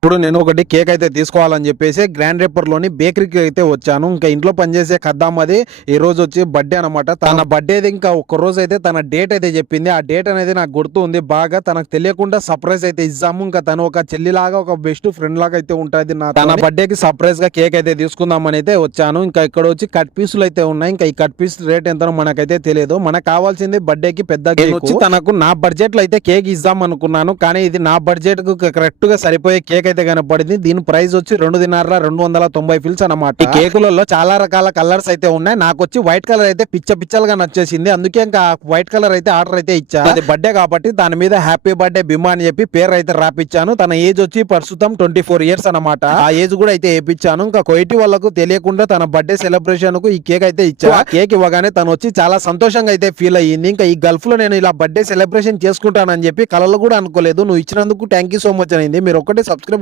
ఇప్పుడు నేను ఒకటి కేక్ అయితే తీసుకోవాలని చెప్పేసి గ్రాండ్ రేపర్ లోని బేకరీకి అయితే వచ్చాను. ఇంకా ఇంట్లో పనిచేసే కద్దామది ఈ రోజు వచ్చి బర్త్డే అనమాట. తన బర్త్డేది ఇంకా ఒక రోజు అయితే తన డేట్ అయితే చెప్పింది. ఆ డేట్ అనేది నాకు గుర్తు ఉంది బాగా. తనకు తెలియకుండా సర్ప్రైజ్ అయితే ఇద్దాము. ఇంకా తను ఒక చెల్లిలాగా ఒక బెస్ట్ ఫ్రెండ్ లాగా అయితే ఉంటుంది. తన బర్త్డేకి సర్ప్రైజ్ గా కేక్ అయితే తీసుకుందామని అయితే వచ్చాను. ఇంకా ఇక్కడ వచ్చి కట్ పీసులు అయితే ఉన్నాయి. ఇంకా ఈ కట్ పీస్ రేట్ ఎంతనో మనకైతే తెలియదు. మనకు కావాల్సింది బర్త్డేకి పెద్ద కేక్ వచ్చి తనకు నా బడ్జెట్ లో అయితే కేక్ ఇద్దాం అనుకున్నాను. కానీ ఇది నా బడ్జెట్ కు కరెక్ట్ గా సరిపోయే కేక్ అయితే కనపడింది. దీని ప్రైస్ వచ్చి 2,290 ఫిల్స్ అనమాట. ఈ కేకులలో చాలా రకాల కలర్స్ అయితే ఉన్నాయి. నాకు వచ్చి వైట్ కలర్ అయితే పిచ్చలుగా నచ్చేసింది. అందుకే ఇంకా వైట్ కలర్ అయితే ఆర్డర్ అయితే ఇచ్చా. అది బర్త్డే కాబట్టి దాని మీద హ్యాపీ బర్త్డే బిమా అని చెప్పి పేరు అయితే రాపిచ్చాను. తన ఏజ్ వచ్చి ప్రస్తుతం 24 ఇయర్స్ అనమాట. ఆ ఏజ్ కూడా అయితే వేయించాను. ఇంకా కొయిటి వాళ్ళకు తెలియకుండా తన బర్త్డే సెలబ్రేషన్ కు ఈ కేక్ అయితే ఇచ్చా. కేక్ ఇవ్వగానే తను వచ్చి చాలా సంతోషంగా అయితే ఫీల్ అయ్యింది. ఇంకా ఈ గల్ఫ్ లో నేను ఇలా బర్త్డే సెలబ్రేషన్ చేసుకుంటానని చెప్పి కలలో కూడా అనుకోలేదు. నువ్వు ఇచ్చినందుకు థ్యాంక్ యూ సో మచ్ అనింది. మీరు ఒక్కటే సబ్స్క్రైబ్